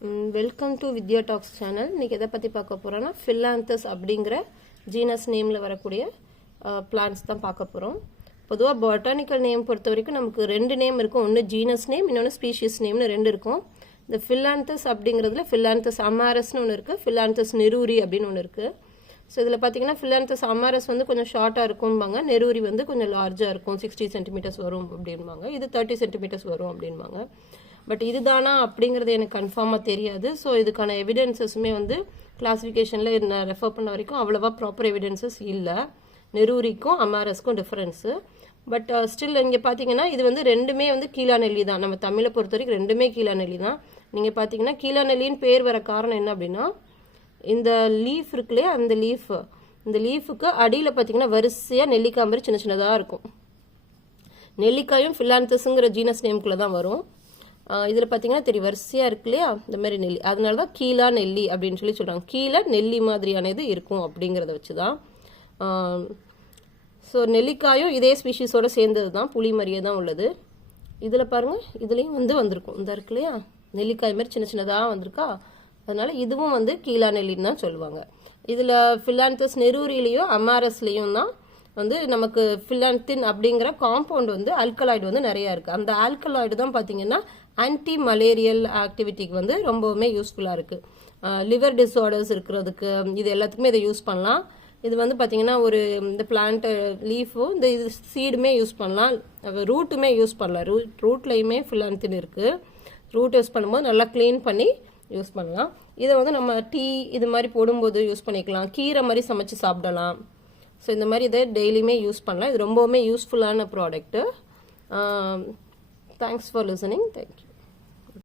Welcome to Vidya Talks channel. இன்றைக்கி எதை பற்றி பார்க்க போகிறோன்னா ஃபில்லாந்தஸ் அப்படிங்கிற ஜீனஸ் நேமில் வரக்கூடிய பிளான்ஸ் தான் பார்க்க போகிறோம். பொதுவாக பொட்டானிக்கல் நேம் பொறுத்த வரைக்கும் நமக்கு ரெண்டு நேம் இருக்கும். ஒன்று ஜீனஸ் நேம், இன்னொன்று ஸ்பீஷிஸ் நேம்னு ரெண்டு இருக்கும். இந்த ஃபில்லாந்தஸ் அப்படிங்கிறதுல ஃபில்லாந்தஸ் அமாரஸ்னு ஒன்று இருக்குது, ஃபில்லாந்தஸ் நெரூரி அப்படின்னு ஒன்று இருக்குது. ஸோ இதில் பார்த்தீங்கன்னா ஃபில்லாந்தஸ் அமாரஸ் வந்து கொஞ்சம் ஷார்ட்டாக இருக்கும்பாங்க, நெரூரி வந்து கொஞ்சம் லார்ஜாக இருக்கும், 60 சென்டிமீட்டர்ஸ் வரும் அப்படின்பாங்க, இது 30 சென்டிமீட்டர்ஸ் வரும் அப்படின்பாங்க. பட் இதுதானா அப்படிங்கிறது எனக்கு கன்ஃபார்மாக தெரியாது. ஸோ இதுக்கான எவிடென்சஸுமே வந்து கிளாஸிஃபிகேஷனில் நான் ரெஃபர் பண்ண வரைக்கும் அவ்வளோவா ப்ராப்பர் எவிடென்சஸ் இல்லை. நெரூரிக்கும் அமாரஸ்க்கும் டிஃப்ரென்ஸு. பட் ஸ்டில் இங்கே பார்த்தீங்கன்னா இது வந்து ரெண்டுமே வந்து கீழா நெல்லி தான். நம்ம தமிழை பொறுத்த வரைக்கும் ரெண்டுமே கீழா நெல்லி தான். நீங்கள் பார்த்தீங்கன்னா கீழா நெல்லின்னு பேர் வர காரணம் என்ன அப்படின்னா, இந்த லீஃப் இருக்குல்லையே, அந்த இந்த லீஃபுக்கு அடியில் பார்த்தீங்கன்னா வரிசையாக நெல்லிக்காய் மாதிரி சின்ன சின்னதாக இருக்கும். நெல்லிக்காயும் ஃபில்லாந்தஸுங்கிற ஜீனஸ் நேம்குள்ளே தான் வரும். இதில் பார்த்தீங்கன்னா தெரியும் வரிசையாக இருக்கு இல்லையா, இந்த மாதிரி நெல்லி. அதனால தான் கீழா நெல்லி அப்படின்னு சொல்லி சொல்கிறாங்க. கீழே நெல்லி மாதிரியான இது இருக்கும் அப்படிங்கிறத வச்சு தான். ஸோ நெல்லிக்காயும் இதே ஸ்பீஷீஸோடு சேர்ந்தது தான், புளி மாதிரியே தான் உள்ளது. இதில் பாருங்கள், இதுலேயும் வந்து வந்திருக்கும், இந்த இருக்கு இல்லையா, நெல்லிக்காய் மாதிரி சின்ன சின்னதாக வந்திருக்கா. அதனால் இதுவும் வந்து கீழா நெல்லின்னு தான் சொல்லுவாங்க. இதில் ஃபில்லாந்தஸ் நெரூரிலையும் அமாரஸ்லேயும் தான் வந்து நமக்கு ஃபில்லாந்தின் அப்படிங்கிற காம்பவுண்ட் வந்து ஆல்கலாய்டு வந்து நிறையா இருக்குது. அந்த ஆல்கலாய்டு தான் பார்த்தீங்கன்னா ஆன்டி மலேரியல் ஆக்டிவிட்டிக்கு வந்து ரொம்பவுமே யூஸ்ஃபுல்லாக இருக்குது. லிவர் டிஸார்டர்ஸ் இருக்கிறதுக்கு இது எல்லாத்துக்குமே இதை யூஸ் பண்ணலாம். இது வந்து பார்த்தீங்கன்னா ஒரு இந்த பிளான்ட் லீஃபும் இந்த இது சீடுமே யூஸ் பண்ணலாம், ரூட்டுமே யூஸ் பண்ணலாம். ரூட்லையுமே ஃபில்லாந்தின் இருக்குது. ரூட் யூஸ் பண்ணும்போது நல்லா க்ளீன் பண்ணி யூஸ் பண்ணலாம். இதை வந்து நம்ம டீ இது மாதிரி போடும்போது யூஸ் பண்ணிக்கலாம், கீரை மாதிரி சமைச்சு சாப்பிடலாம். ஸோ இந்த மாதிரி இதை டெய்லியுமே யூஸ் பண்ணலாம். இது ரொம்பவுமே யூஸ்ஃபுல்லான product. Thanks for listening. Thank you.